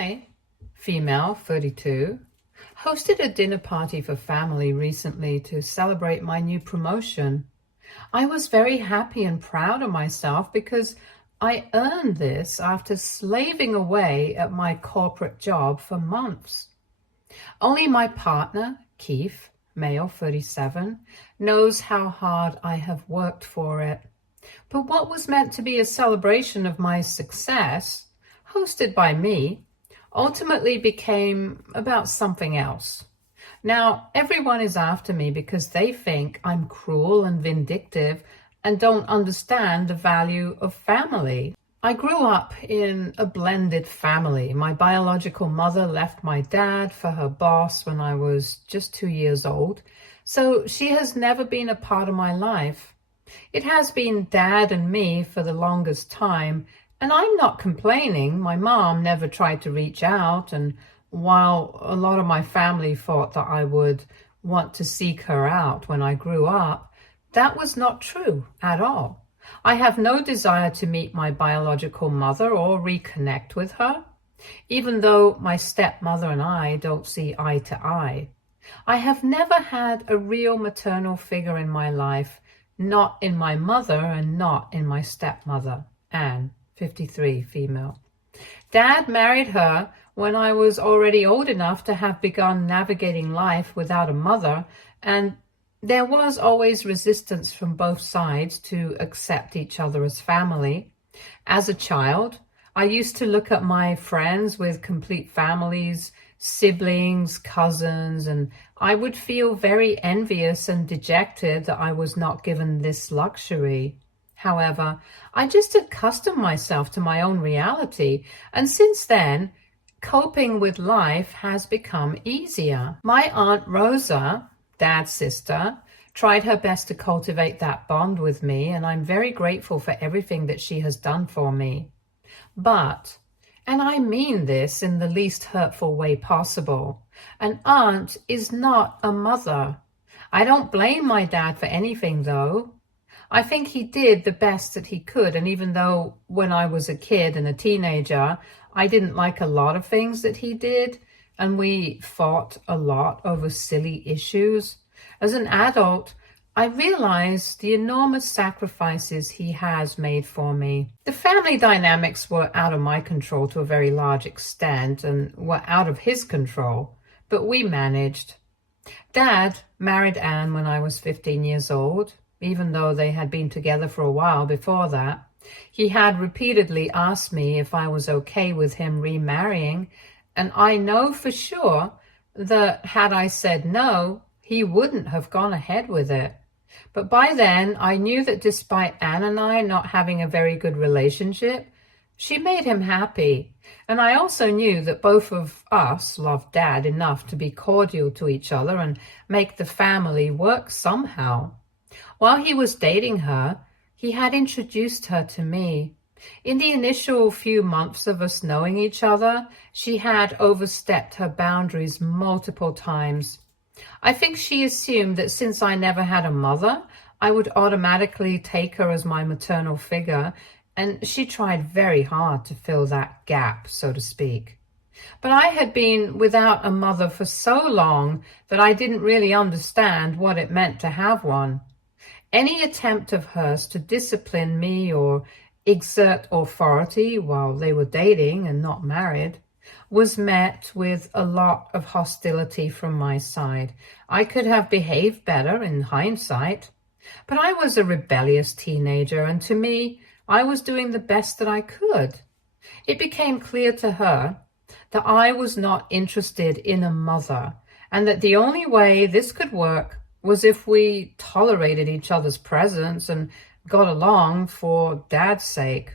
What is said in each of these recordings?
I, female, 32, hosted a dinner party for family recently to celebrate my new promotion. I was very happy and proud of myself because I earned this after slaving away at my corporate job for months. Only my partner, Keith, male, 37, knows how hard I have worked for it. But what was meant to be a celebration of my success, hosted by me, ultimately became about something else. Now, everyone is after me because they think I'm cruel and vindictive and don't understand the value of family. I grew up in a blended family. My biological mother left my dad for her boss when I was just 2 years old, so she has never been a part of my life. It has been dad and me for the longest time, and I'm not complaining. My mom never tried to reach out, and while a lot of my family thought that I would want to seek her out when I grew up, that was not true at all. I have no desire to meet my biological mother or reconnect with her, even though my stepmother and I don't see eye to eye. I have never had a real maternal figure in my life, not in my mother and not in my stepmother, Anne, 53, female. Dad married her when I was already old enough to have begun navigating life without a mother, and there was always resistance from both sides to accept each other as family. As a child, I used to look at my friends with complete families, siblings, cousins, and I would feel very envious and dejected that I was not given this luxury. However, I just accustomed myself to my own reality, and since then, coping with life has become easier. My Aunt Rosa, Dad's sister, tried her best to cultivate that bond with me, and I'm very grateful for everything that she has done for me. But, and I mean this in the least hurtful way possible, an aunt is not a mother. I don't blame my dad for anything, though. I think he did the best that he could, and even though when I was a kid and a teenager, I didn't like a lot of things that he did, and we fought a lot over silly issues, as an adult, I realized the enormous sacrifices he has made for me. The family dynamics were out of my control to a very large extent and were out of his control, but we managed. Dad married Anne when I was 15 years old, even though they had been together for a while before that. He had repeatedly asked me if I was okay with him remarrying, and I know for sure that had I said no, he wouldn't have gone ahead with it. But by then, I knew that despite Anne and I not having a very good relationship, she made him happy. And I also knew that both of us loved Dad enough to be cordial to each other and make the family work somehow. While he was dating her, he had introduced her to me. In the initial few months of us knowing each other, she had overstepped her boundaries multiple times. I think she assumed that since I never had a mother, I would automatically take her as my maternal figure, and she tried very hard to fill that gap, so to speak. But I had been without a mother for so long that I didn't really understand what it meant to have one. Any attempt of hers to discipline me or exert authority while they were dating and not married was met with a lot of hostility from my side. I could have behaved better in hindsight, but I was a rebellious teenager, and to me, I was doing the best that I could. It became clear to her that I was not interested in a mother, and that the only way this could work was if we tolerated each other's presence and got along for Dad's sake.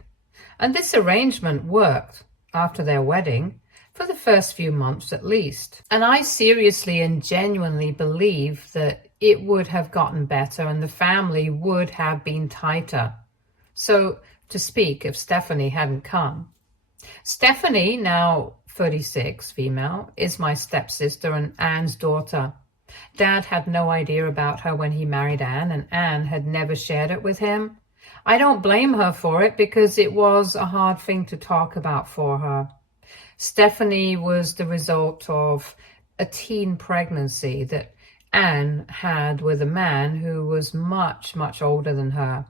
And this arrangement worked after their wedding, for the first few months at least. And I seriously and genuinely believe that it would have gotten better and the family would have been tighter, so to speak, if Stephanie hadn't come. Stephanie, now 36, female, is my stepsister and Anne's daughter. Dad had no idea about her when he married Anne, and Anne had never shared it with him. I don't blame her for it because it was a hard thing to talk about for her. Stephanie was the result of a teen pregnancy that Anne had with a man who was much, much older than her.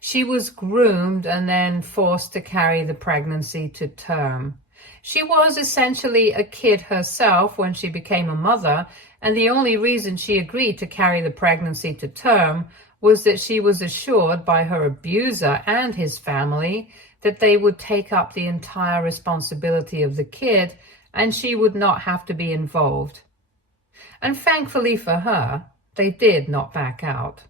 She was groomed and then forced to carry the pregnancy to term. She was essentially a kid herself when she became a mother, and the only reason she agreed to carry the pregnancy to term was that she was assured by her abuser and his family that they would take up the entire responsibility of the kid and she would not have to be involved. And thankfully for her, they did not back out.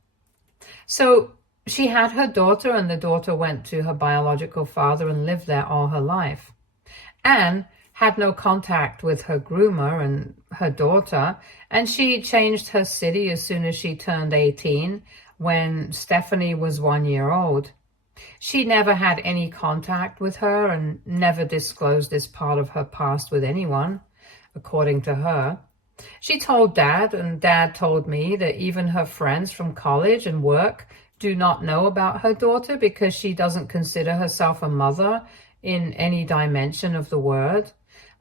So she had her daughter, and the daughter went to her biological father and lived there all her life. Anne had no contact with her groomer and her daughter, and she changed her city as soon as she turned 18, when Stephanie was 1 year old. She never had any contact with her and never disclosed this part of her past with anyone, according to her. She told Dad, and Dad told me that even her friends from college and work do not know about her daughter because she doesn't consider herself a mother in any dimension of the word.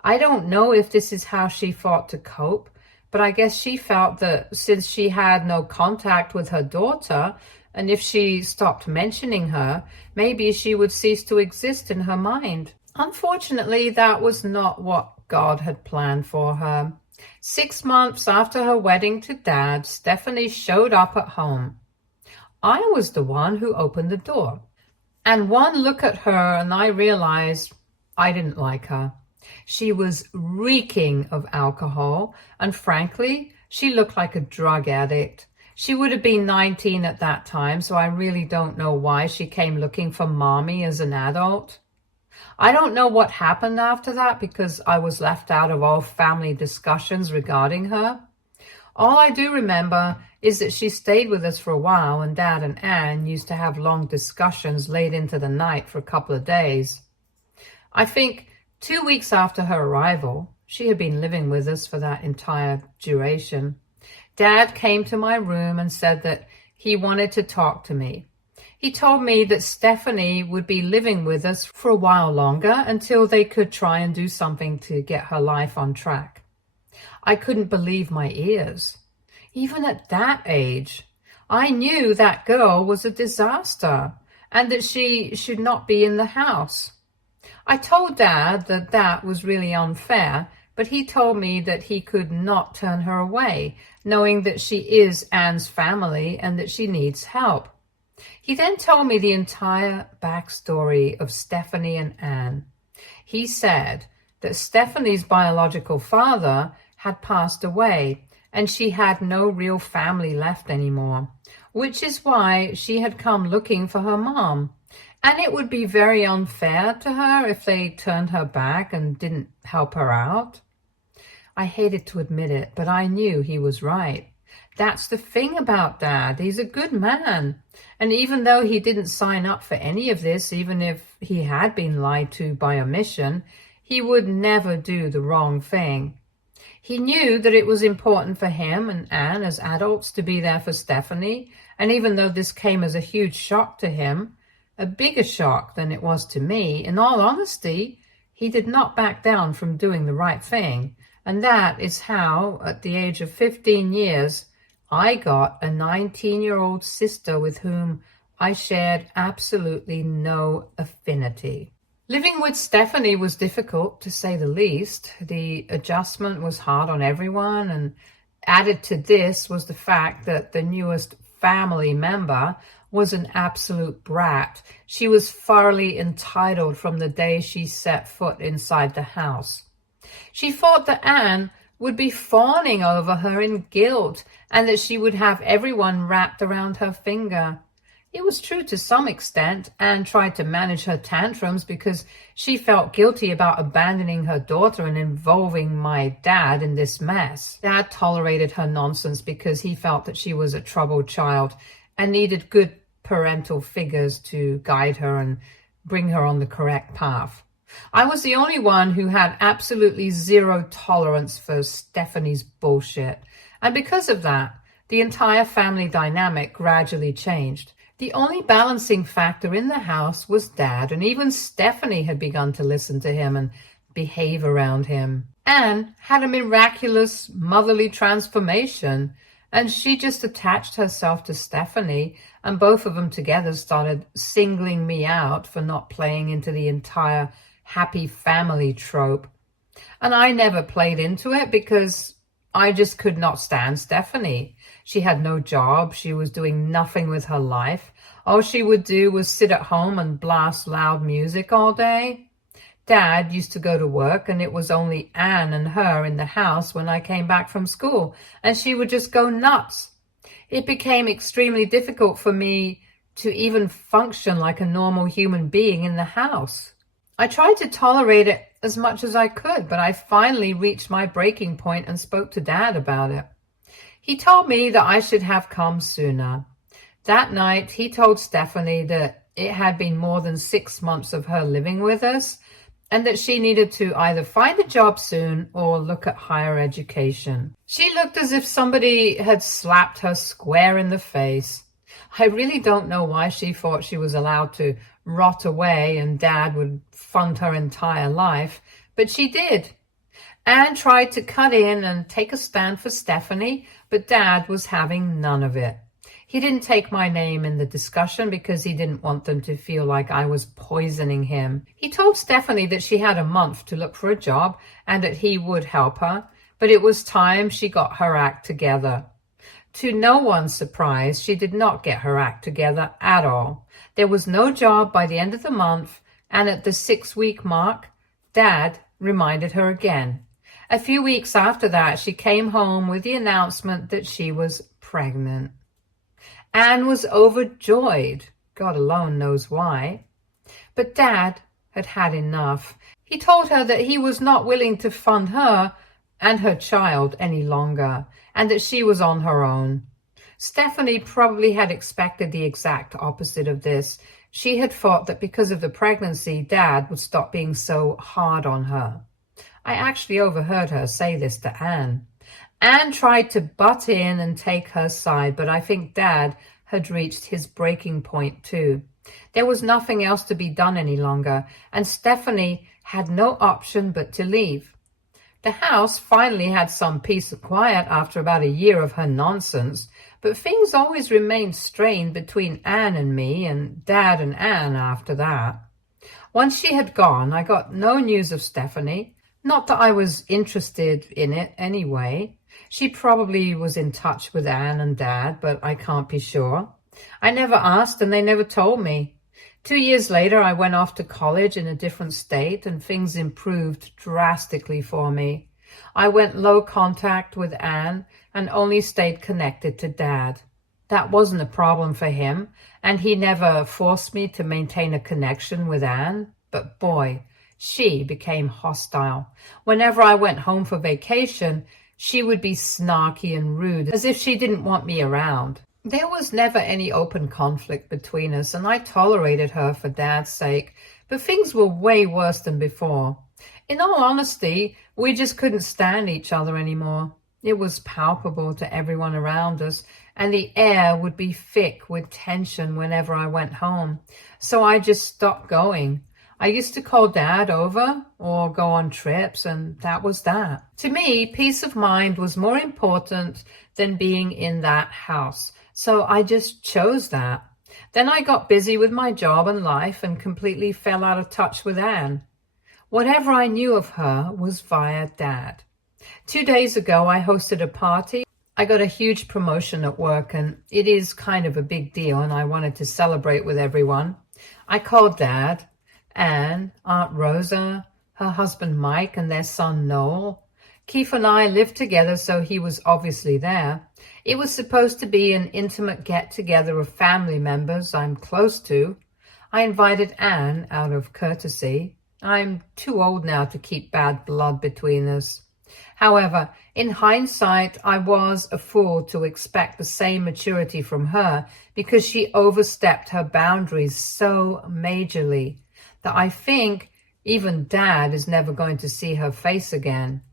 I don't know if this is how she thought to cope, but I guess she felt that since she had no contact with her daughter, and if she stopped mentioning her, maybe she would cease to exist in her mind. Unfortunately, that was not what God had planned for her. 6 months after her wedding to Dad, Stephanie showed up at home. I was the one who opened the door. And one look at her and I realized I didn't like her. She was reeking of alcohol, and frankly, she looked like a drug addict. She would have been 19 at that time, so I really don't know why she came looking for mommy as an adult. I don't know what happened after that because I was left out of all family discussions regarding her. All I do remember is that she stayed with us for a while, and Dad and Anne used to have long discussions late into the night for a couple of days. I think 2 weeks after her arrival, she had been living with us for that entire duration. Dad came to my room and said that he wanted to talk to me. He told me that Stephanie would be living with us for a while longer until they could try and do something to get her life on track. I couldn't believe my ears. Even at that age, I knew that girl was a disaster and that she should not be in the house. I told Dad that that was really unfair, but he told me that he could not turn her away, knowing that she is Anne's family and that she needs help. He then told me the entire backstory of Stephanie and Anne. He said that Stephanie's biological father had passed away and she had no real family left anymore, which is why she had come looking for her mom. And it would be very unfair to her if they turned her back and didn't help her out. I hated to admit it, but I knew he was right. That's the thing about Dad. He's a good man. And even though he didn't sign up for any of this, even if he had been lied to by omission, he would never do the wrong thing. He knew that it was important for him and Anne as adults to be there for Stephanie, and even though this came as a huge shock to him, a bigger shock than it was to me, in all honesty, he did not back down from doing the right thing. And that is how, at the age of 15 years, I got a 19-year-old sister with whom I shared absolutely no affinity. Living with Stephanie was difficult, to say the least. The adjustment was hard on everyone, and added to this was the fact that the newest family member was an absolute brat. She was thoroughly entitled from the day she set foot inside the house. She thought that Anne would be fawning over her in guilt and that she would have everyone wrapped around her finger. It was true to some extent. Anne tried to manage her tantrums because she felt guilty about abandoning her daughter and involving my dad in this mess. Dad tolerated her nonsense because he felt that she was a troubled child and needed good parental figures to guide her and bring her on the correct path. I was the only one who had absolutely zero tolerance for Stephanie's bullshit. And because of that, the entire family dynamic gradually changed. The only balancing factor in the house was Dad, and even Stephanie had begun to listen to him and behave around him. Anne had a miraculous motherly transformation, and she just attached herself to Stephanie, and both of them together started singling me out for not playing into the entire happy family trope. And I never played into it because I just could not stand Stephanie. She had no job. She was doing nothing with her life. All she would do was sit at home and blast loud music all day. Dad used to go to work, and it was only Anne and her in the house when I came back from school, and she would just go nuts. It became extremely difficult for me to even function like a normal human being in the house. I tried to tolerate it as much as I could, but I finally reached my breaking point and spoke to Dad about it. He told me that I should have come sooner. That night, he told Stephanie that it had been more than 6 months of her living with us, and that she needed to either find a job soon or look at higher education. She looked as if somebody had slapped her square in the face. I really don't know why she thought she was allowed to rot away and Dad would fund her entire life, but she did. Anne tried to cut in and take a stand for Stephanie, but Dad was having none of it. He didn't take my name in the discussion because he didn't want them to feel like I was poisoning him. He told Stephanie that she had a month to look for a job and that he would help her, but it was time she got her act together. To no one's surprise, she did not get her act together at all. There was no job by the end of the month, and at the 6-week mark, Dad reminded her again. A few weeks after that, she came home with the announcement that she was pregnant. Anne was overjoyed. God alone knows why. But Dad had had enough. He told her that he was not willing to fund her and her child any longer, and that she was on her own. Stephanie probably had expected the exact opposite of this. She had thought that because of the pregnancy, Dad would stop being so hard on her. I actually overheard her say this to Anne. Anne tried to butt in and take her side, but I think Dad had reached his breaking point too. There was nothing else to be done any longer, and Stephanie had no option but to leave. The house finally had some peace and quiet after about a year of her nonsense, but things always remained strained between Anne and me, and Dad and Anne after that. Once she had gone, I got no news of Stephanie. Not that I was interested in it anyway. She probably was in touch with Anne and Dad, but I can't be sure. I never asked and they never told me. 2 years later, I went off to college in a different state and things improved drastically for me. I went low contact with Anne and only stayed connected to Dad. That wasn't a problem for him, and he never forced me to maintain a connection with Anne. But boy, she became hostile. Whenever I went home for vacation, she would be snarky and rude, as if she didn't want me around. There was never any open conflict between us, and I tolerated her for Dad's sake, but things were way worse than before. In all honesty, we just couldn't stand each other anymore. It was palpable to everyone around us, and the air would be thick with tension whenever I went home. So I just stopped going. I used to call Dad over or go on trips, and that was that. To me, peace of mind was more important than being in that house, so I just chose that. Then I got busy with my job and life and completely fell out of touch with Anne. Whatever I knew of her was via Dad. 2 days ago, I hosted a party. I got a huge promotion at work, and it is kind of a big deal, and I wanted to celebrate with everyone. I called Dad, Anne, Aunt Rosa, her husband Mike, and their son Noel. Keith and I lived together, so he was obviously there. It was supposed to be an intimate get-together of family members I'm close to. I invited Anne out of courtesy. I'm too old now to keep bad blood between us. However, in hindsight, I was a fool to expect the same maturity from her because she overstepped her boundaries so majorly that I think even Dad is never going to see her face again.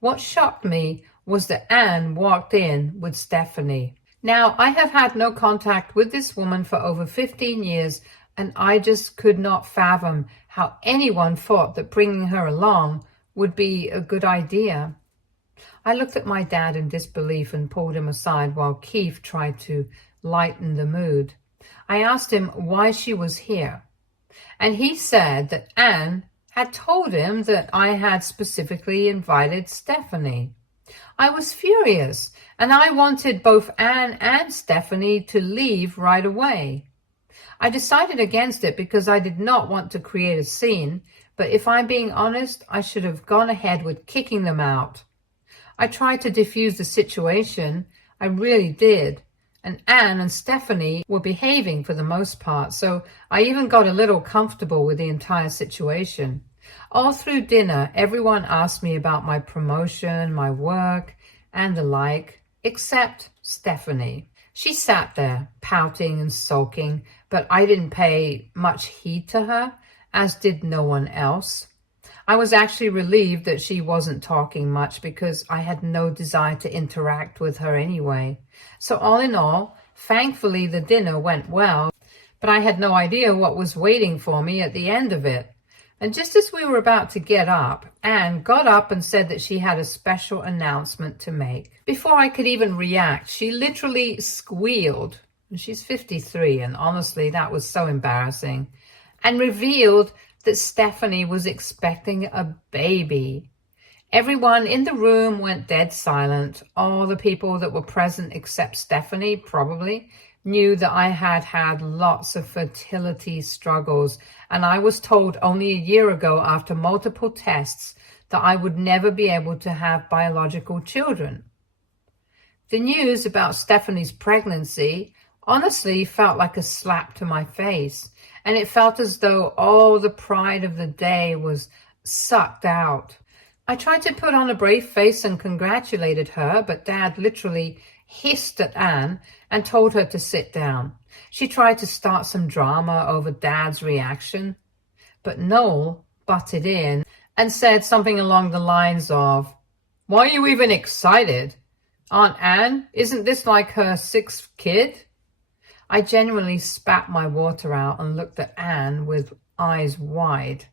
What shocked me was that Anne walked in with Stephanie. Now, I have had no contact with this woman for over 15 years, and I just could not fathom how anyone thought that bringing her along would be a good idea. I looked at my dad in disbelief and pulled him aside while Keith tried to lighten the mood. I asked him why she was here, and he said that Anne had told him that I had specifically invited Stephanie. I was furious, and I wanted both Anne and Stephanie to leave right away. I decided against it because I did not want to create a scene, but if I'm being honest, I should have gone ahead with kicking them out. I tried to defuse the situation, I really did, and Anne and Stephanie were behaving for the most part, so I even got a little comfortable with the entire situation. All through dinner, everyone asked me about my promotion, my work, and the like, except Stephanie. She sat there, pouting and sulking, but I didn't pay much heed to her, as did no one else. I was actually relieved that she wasn't talking much because I had no desire to interact with her anyway. So all in all, thankfully the dinner went well, but I had no idea what was waiting for me at the end of it. And just as we were about to get up, Anne got up and said that she had a special announcement to make. Before I could even react, she literally squealed. She's 53, and honestly, that was so embarrassing. And revealed that Stephanie was expecting a baby. Everyone in the room went dead silent. All the people that were present, except Stephanie, probably, knew that I had had lots of fertility struggles, and I was told only a year ago after multiple tests that I would never be able to have biological children. The news about Stephanie's pregnancy honestly felt like a slap to my face, and it felt as though all the pride of the day was sucked out. I tried to put on a brave face and congratulated her, but Dad literally hissed at Anne and told her to sit down. She tried to start some drama over Dad's reaction, but Noel butted in and said something along the lines of, "Why are you even excited? Aunt Anne, isn't this like her sixth kid?" I genuinely spat my water out and looked at Anne with eyes wide.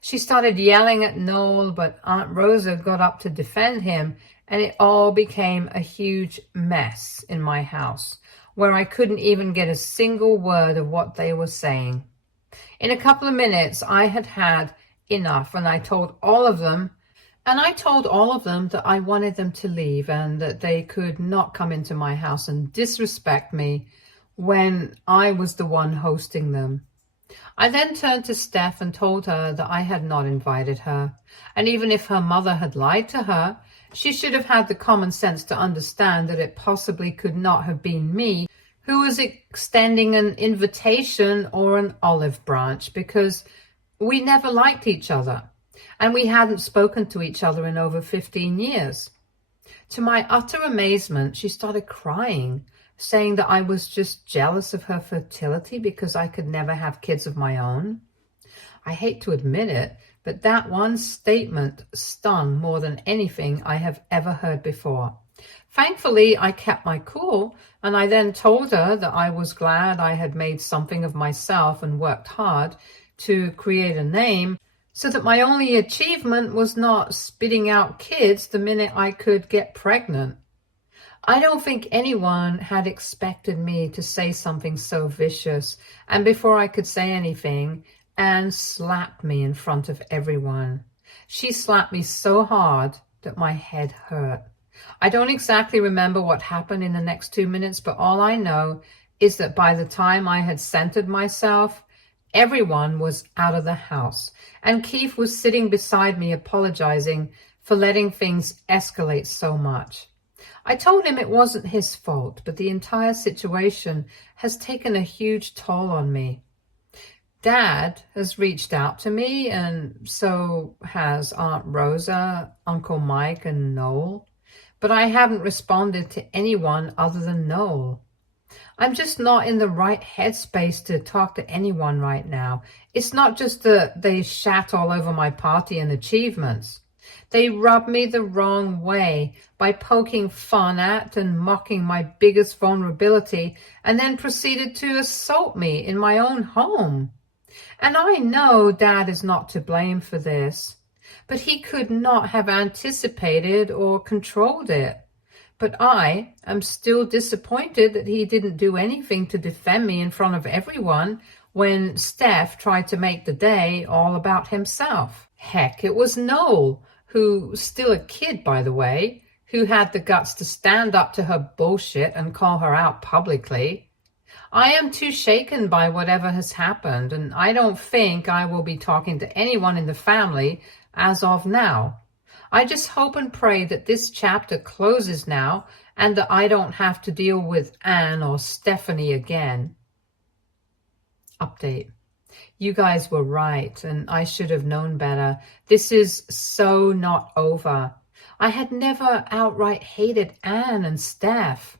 She started yelling at Noel, but Aunt Rosa got up to defend him, and it all became a huge mess in my house, where I couldn't even get a single word of what they were saying. In a couple of minutes, I had had enough, and I told all of them that I wanted them to leave and that they could not come into my house and disrespect me when I was the one hosting them. I then turned to Steph and told her that I had not invited her, and even if her mother had lied to her, she should have had the common sense to understand that it possibly could not have been me who was extending an invitation or an olive branch, because we never liked each other, and we hadn't spoken to each other in over 15 years. To my utter amazement, she started crying, saying that I was just jealous of her fertility because I could never have kids of my own. I hate to admit it, but that one statement stung more than anything I have ever heard before. Thankfully, I kept my cool, and I then told her that I was glad I had made something of myself and worked hard to create a name, so that my only achievement was not spitting out kids the minute I could get pregnant. I don't think anyone had expected me to say something so vicious, and before I could say anything, Anne slapped me in front of everyone. She slapped me so hard that my head hurt. I don't exactly remember what happened in the next 2 minutes, but all I know is that by the time I had centered myself, everyone was out of the house, and Keith was sitting beside me apologizing for letting things escalate so much. I told him it wasn't his fault, but the entire situation has taken a huge toll on me. Dad has reached out to me, and so has Aunt Rosa, Uncle Mike, and Noel, but I haven't responded to anyone other than Noel. I'm just not in the right headspace to talk to anyone right now. It's not just that they shat all over my party and achievements. They rubbed me the wrong way by poking fun at and mocking my biggest vulnerability, and then proceeded to assault me in my own home. And I know Dad is not to blame for this, but he could not have anticipated or controlled it. But I am still disappointed that he didn't do anything to defend me in front of everyone when Steph tried to make the day all about himself. Heck, it was Noel, who's still a kid, by the way, who had the guts to stand up to her bullshit and call her out publicly. I am too shaken by whatever has happened, and I don't think I will be talking to anyone in the family as of now. I just hope and pray that this chapter closes now and that I don't have to deal with Anne or Stephanie again. Update. You guys were right, and I should have known better. This is so not over. I had never outright hated Anne and Steph,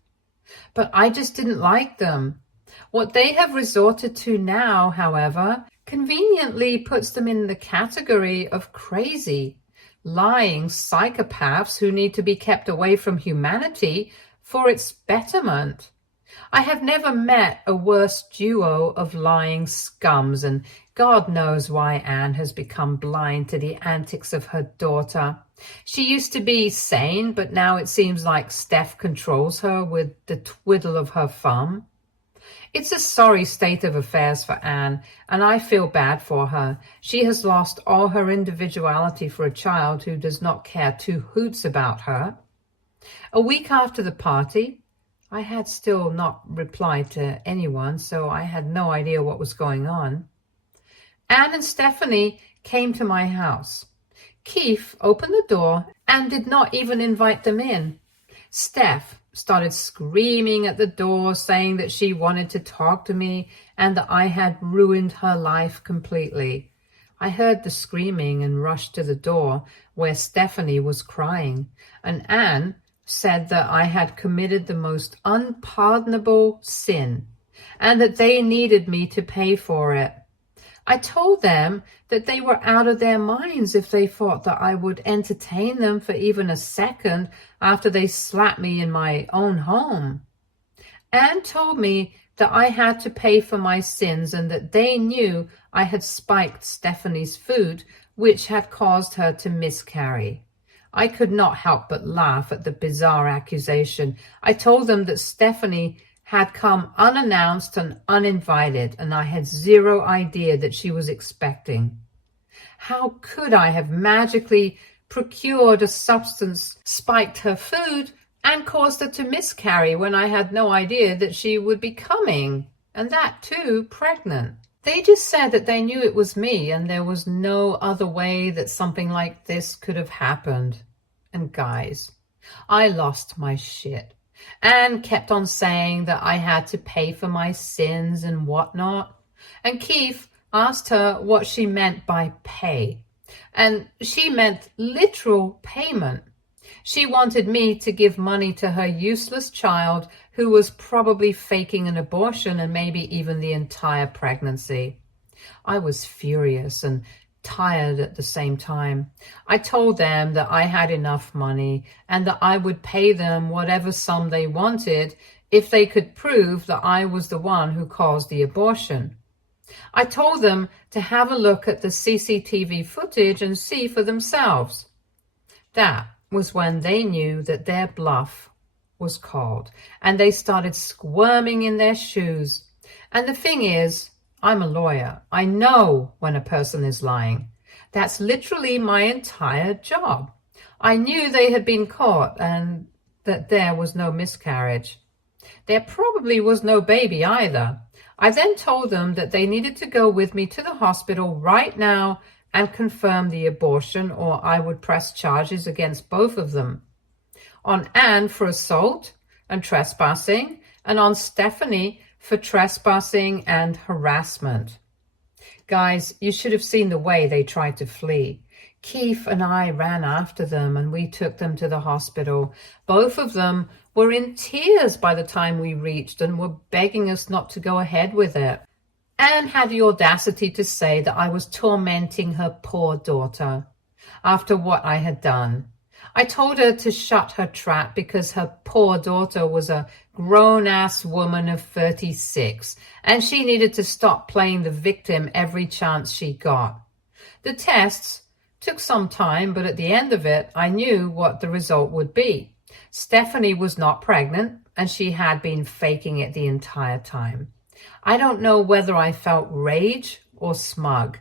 but I just didn't like them. What they have resorted to now, however, conveniently puts them in the category of crazy, lying psychopaths who need to be kept away from humanity for its betterment. I have never met a worse duo of lying scums, and God knows why Anne has become blind to the antics of her daughter. She used to be sane, but now it seems like Steph controls her with the twiddle of her thumb. It's a sorry state of affairs for Anne, and I feel bad for her. She has lost all her individuality for a child who does not care two hoots about her. A week after the party, I had still not replied to anyone, so I had no idea what was going on. Anne and Stephanie came to my house. Keith opened the door and did not even invite them in. Steph started screaming at the door, saying that she wanted to talk to me and that I had ruined her life completely. I heard the screaming and rushed to the door where Stephanie was crying, and Anne said that I had committed the most unpardonable sin and that they needed me to pay for it. I told them that they were out of their minds if they thought that I would entertain them for even a second after they slapped me in my own home. Anne told me that I had to pay for my sins and that they knew I had spiked Stephanie's food, which had caused her to miscarry. I could not help but laugh at the bizarre accusation. I told them that Stephanie had come unannounced and uninvited, and I had zero idea that she was expecting. How could I have magically procured a substance, spiked her food, and caused her to miscarry when I had no idea that she would be coming, and that too pregnant? They just said that they knew it was me, and there was no other way that something like this could have happened. And guys, I lost my shit. Anne kept on saying that I had to pay for my sins and whatnot. And Keith asked her what she meant by pay. And she meant literal payment. She wanted me to give money to her useless child who was probably faking an abortion and maybe even the entire pregnancy. I was furious and tired at the same time. I told them that I had enough money and that I would pay them whatever sum they wanted if they could prove that I was the one who caused the abortion. I told them to have a look at the CCTV footage and see for themselves. That was when they knew that their bluff was called, and they started squirming in their shoes. And the thing is, I'm a lawyer. I know when a person is lying. That's literally my entire job. I knew they had been caught and that there was no miscarriage. There probably was no baby either. I then told them that they needed to go with me to the hospital right now and confirm the abortion, or I would press charges against both of them. On Anne for assault and trespassing, and on Stephanie for trespassing and harassment. Guys, you should have seen the way they tried to flee. Keith and I ran after them and we took them to the hospital. Both of them were in tears by the time we reached and were begging us not to go ahead with it. Anne had the audacity to say that I was tormenting her poor daughter after what I had done. I told her to shut her trap because her poor daughter was a grown-ass woman of 36, and she needed to stop playing the victim every chance she got. The tests took some time, but at the end of it, I knew what the result would be. Stephanie was not pregnant, and she had been faking it the entire time. I don't know whether I felt rage or smug.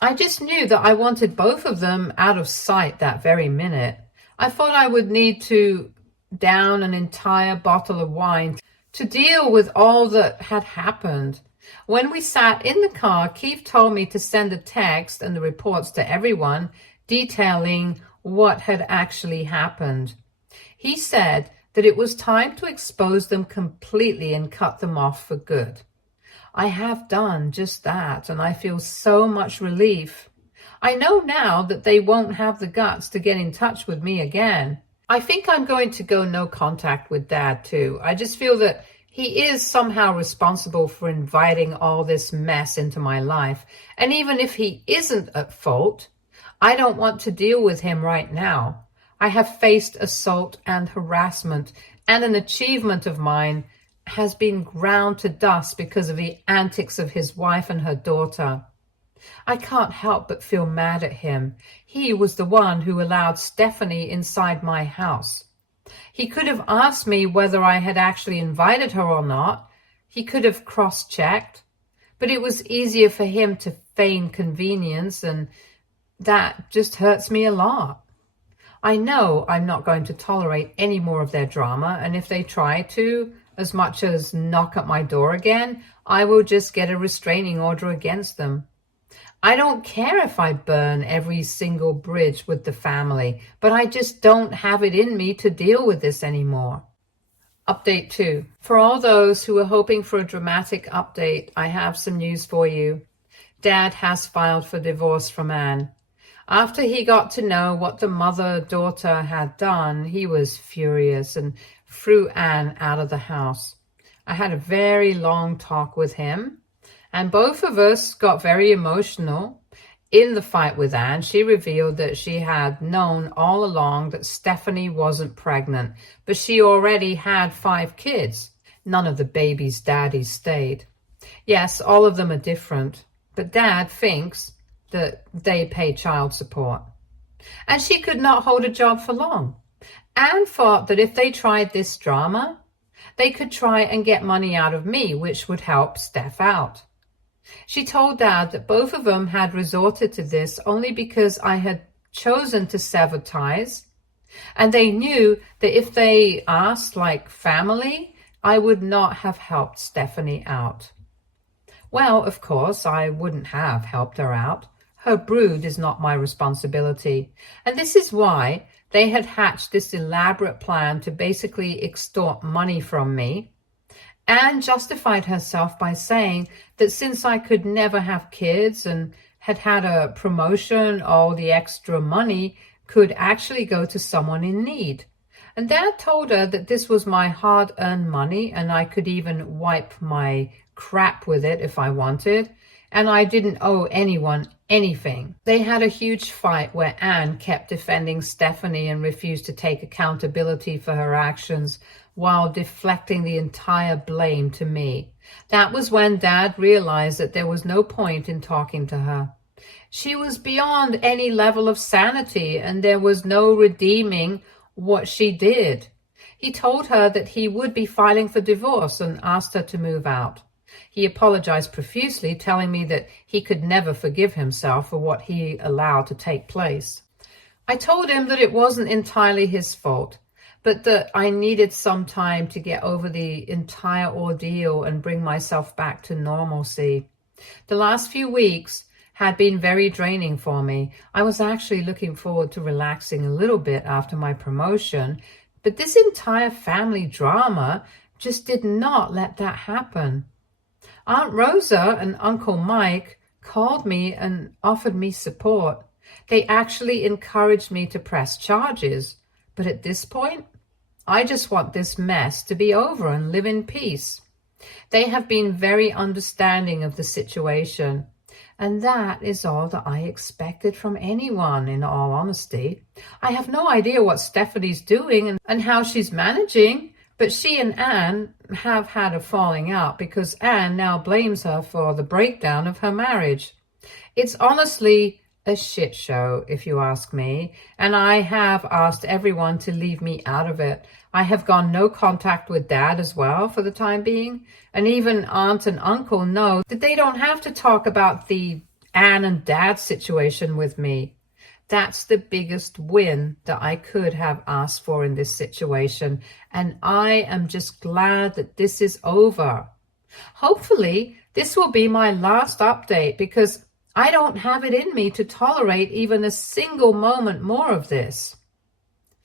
I just knew that I wanted both of them out of sight that very minute. I thought I would need to down an entire bottle of wine to deal with all that had happened. When we sat in the car, Keith told me to send a text and the reports to everyone detailing what had actually happened. He said that it was time to expose them completely and cut them off for good. I have done just that, and I feel so much relief. I know now that they won't have the guts to get in touch with me again. I think I'm going to go no contact with Dad too. I just feel that he is somehow responsible for inviting all this mess into my life. And even if he isn't at fault, I don't want to deal with him right now. I have faced assault and harassment, and an achievement of mine has been ground to dust because of the antics of his wife and her daughter. I can't help but feel mad at him. He was the one who allowed Stephanie inside my house. He could have asked me whether I had actually invited her or not. He could have cross-checked, but it was easier for him to feign convenience, and that just hurts me a lot. I know I'm not going to tolerate any more of their drama, and if they try to, as much as knock at my door again, I will just get a restraining order against them. I don't care if I burn every single bridge with the family, but I just don't have it in me to deal with this anymore. Update 2. For all those who are hoping for a dramatic update, I have some news for you. Dad has filed for divorce from Anne. After he got to know what the mother-daughter had done, he was furious and threw Anne out of the house. I had a very long talk with him, and both of us got very emotional. In the fight with Anne, she revealed that she had known all along that Stephanie wasn't pregnant, but she already had 5 kids. None of the babies' daddies stayed. Yes, all of them are different, but Dad thinks that they pay child support. And she could not hold a job for long. Anne thought that if they tried this drama, they could try and get money out of me, which would help Steph out. She told Dad that both of them had resorted to this only because I had chosen to sever ties, and they knew that if they asked like family, I would not have helped Stephanie out. Well, of course, I wouldn't have helped her out. Her brood is not my responsibility, and this is why they had hatched this elaborate plan to basically extort money from me. Anne justified herself by saying that since I could never have kids and had had a promotion, all the extra money could actually go to someone in need. And Dad told her that this was my hard-earned money and I could even wipe my crap with it if I wanted, and I didn't owe anyone anything. They had a huge fight where Anne kept defending Stephanie and refused to take accountability for her actions while deflecting the entire blame to me. That was when Dad realized that there was no point in talking to her. She was beyond any level of sanity, and there was no redeeming what she did. He told her that he would be filing for divorce and asked her to move out. He apologized profusely, telling me that he could never forgive himself for what he allowed to take place. I told him that it wasn't entirely his fault, but that I needed some time to get over the entire ordeal and bring myself back to normalcy. The last few weeks had been very draining for me. I was actually looking forward to relaxing a little bit after my promotion, but this entire family drama just did not let that happen. Aunt Rosa and Uncle Mike called me and offered me support. They actually encouraged me to press charges, but at this point, I just want this mess to be over and live in peace. They have been very understanding of the situation. And that is all that I expected from anyone, in all honesty. I have no idea what Stephanie's doing and how she's managing, but she and Anne have had a falling out because Anne now blames her for the breakdown of her marriage. It's honestly a shit show, if you ask me, and I have asked everyone to leave me out of it. I have gone no contact with Dad as well for the time being, and even Aunt and Uncle know that they don't have to talk about the Anne and Dad situation with me. That's the biggest win that I could have asked for in this situation, and I am just glad that this is over. Hopefully, this will be my last update because I don't have it in me to tolerate even a single moment more of this.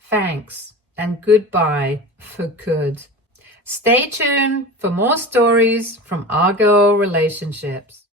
Thanks and goodbye for good. Stay tuned for more stories from our girl relationships.